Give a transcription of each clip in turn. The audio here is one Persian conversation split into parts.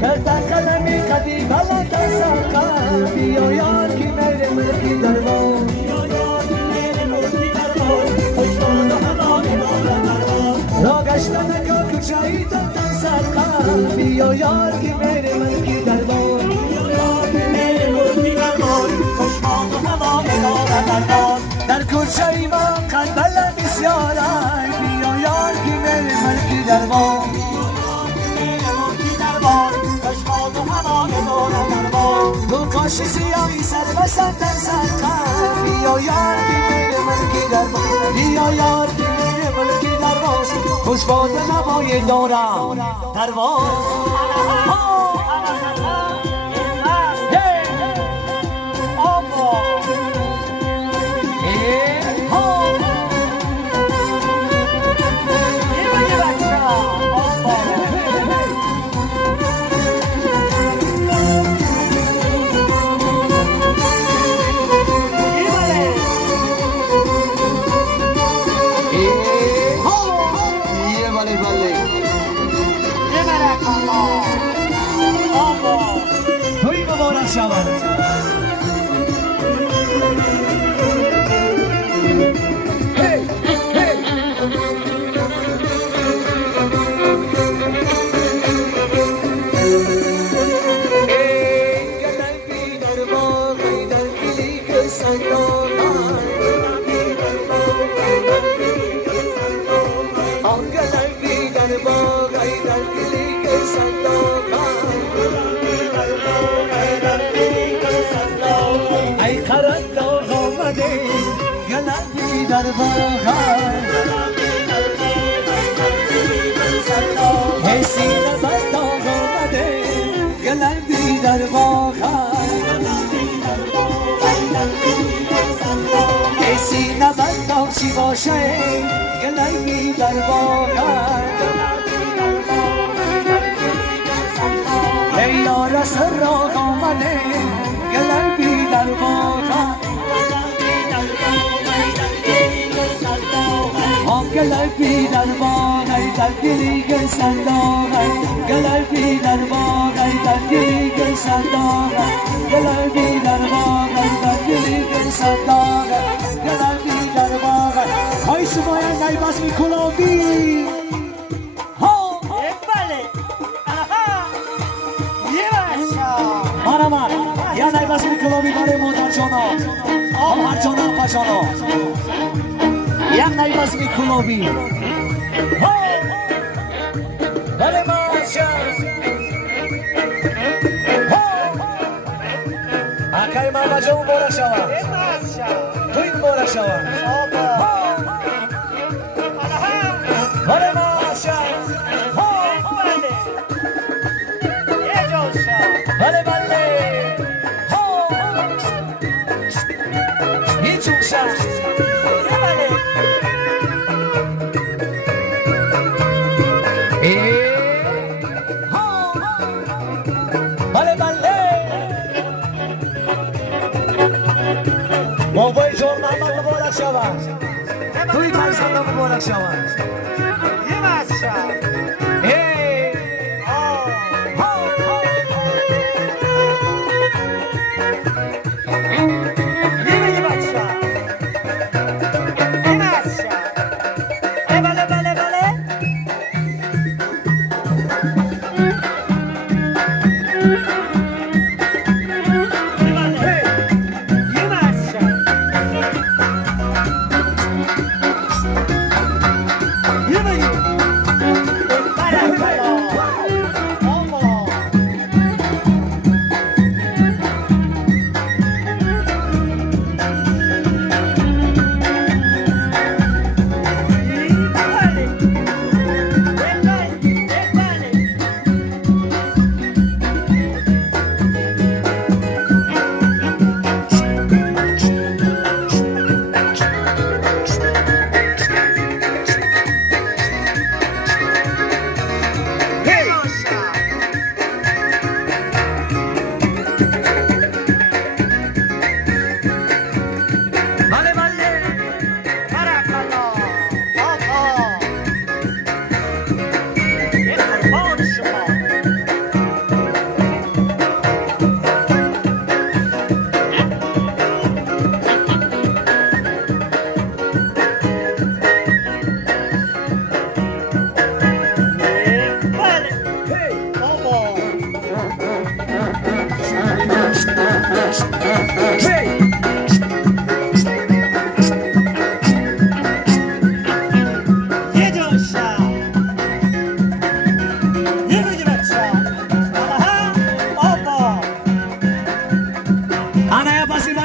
کرده قلمی قدی بلند سرقه بیا یار کی میره ملکی دربار را گشتن که کجایی دادن سرقه بیا یار کی میره ملکی دربار در کجایی ما قد بلند بسیاره بیا یار کی میره ملکی دربار تو کاشی سیاهی سر بسن در سرقه بیا یار کی میره ملکی دربار بیا یار کی میره ملکی دربار خوش باد نوای دارم دربار باشه گلنگی در باغر ای یار سراغ آمده گلنگی در باغر گلنگی در باغر در گلیگ صنداغ گلنگی در باغر در گلیگ صنداغ گلنگی در باغر در گلیگ صنداغ گلنگی در باغر های سمایه نیباز می کلابی ها بله یه باشا مانمان یا نیباز می کلابی برای مادر جانا آمهر جانا پشانا یک نیباز می کلابی بله مادشا اکای ماما جون بارا شوا تو این بارا شوا بله مادشا بله بله هیچون شا بابای جور محمد مبارک شود توی پایسنده مبارک شود یه باشا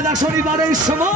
بدخشانی برای شما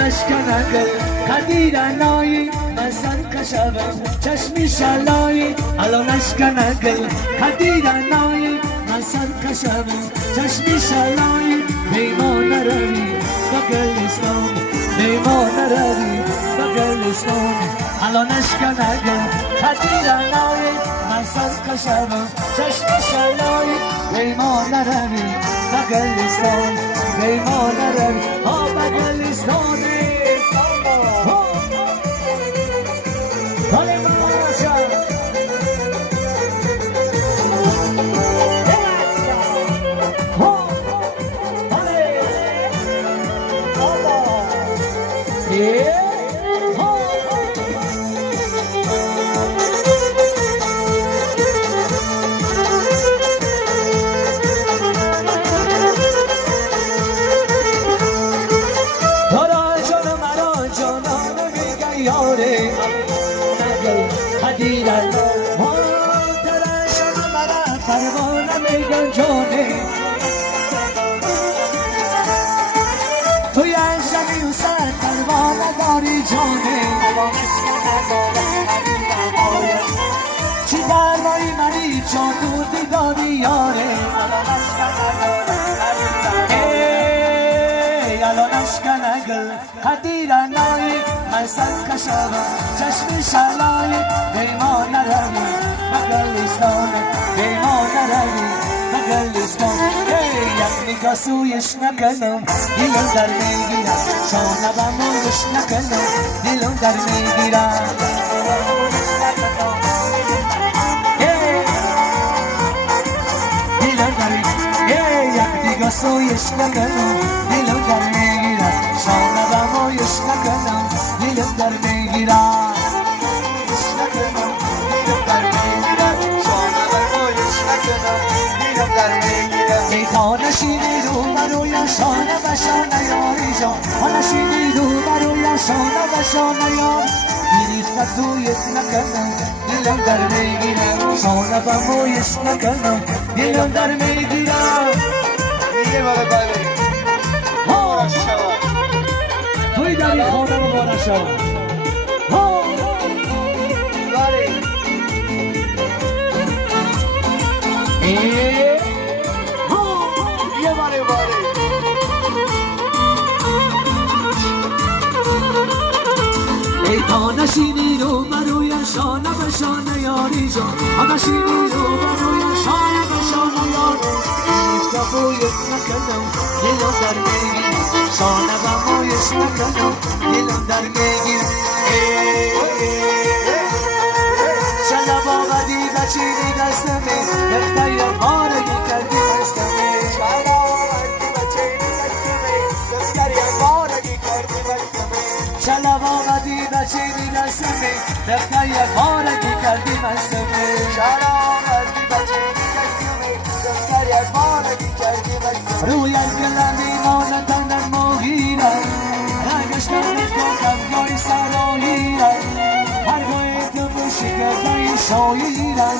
اشکنگل قدیرنایی مزن کشبم چشمی شلایی الان اشکنگل قدیرنایی مزن کشبم چشمی شلایی میمان روی بگلستان میمان روی بگلستان الان اشکنگل قدیرنایی مزن کشبم چشمی شلایی میمان روی بگلستان میمان روی ها بگلستانی توی انجامی و سر پروانه داری جانه چی درمایی منی جان دودی داری یاره ای الان اشکنگل قدیرنایی من سر کشارم چشمی شلایی بیمان نروی بگلستان بیمان نروی بگلستان یک نگاه سویش نکنم دلم در میگیرم شانه و موش نکنم دلم در میگیرم دلم در میگیرم یک نگاه سویش نکنم دلم در میگیرم شانه و موش نکنم دلم در میگیرم نشینی رو بروی شانه و شانه یاری جان نشینی رو بروی شانه و شانه یار بیریخت تویت نکنم دلم در میگیرم شانه و مویش نکنم دلم در میگیرم یه باره بله مبارک شود توی داری خانه مبارک شود بله ای تا نشینی رو بروی شانه به شانه یاری جان نشینی رو بروی شانه به شانه یاری هیچ کفویت نکنم دلم در میگیرم شانه و مویش نکنم دلم در میگیرم شلب آمدی بچینی دستمه دختای بارگی کردی دستمه شلب آمدی بچینی دستمه دختای بارگی کردی دستمه شلب آمدی بچینی دستمه دختای بارگی کردی دستمه شلب آمدی بچینی دستمه دختای بارگی کردی دستمه روی دلم میمانه تنم مغیرم رنگشتم نکنم گای سراییرم هرگاه تو بشی گردای شاییرم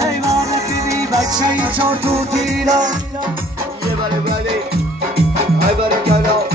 دیوانه کنی بچه ای چار تو دیرم یه بله بله ای بله کلا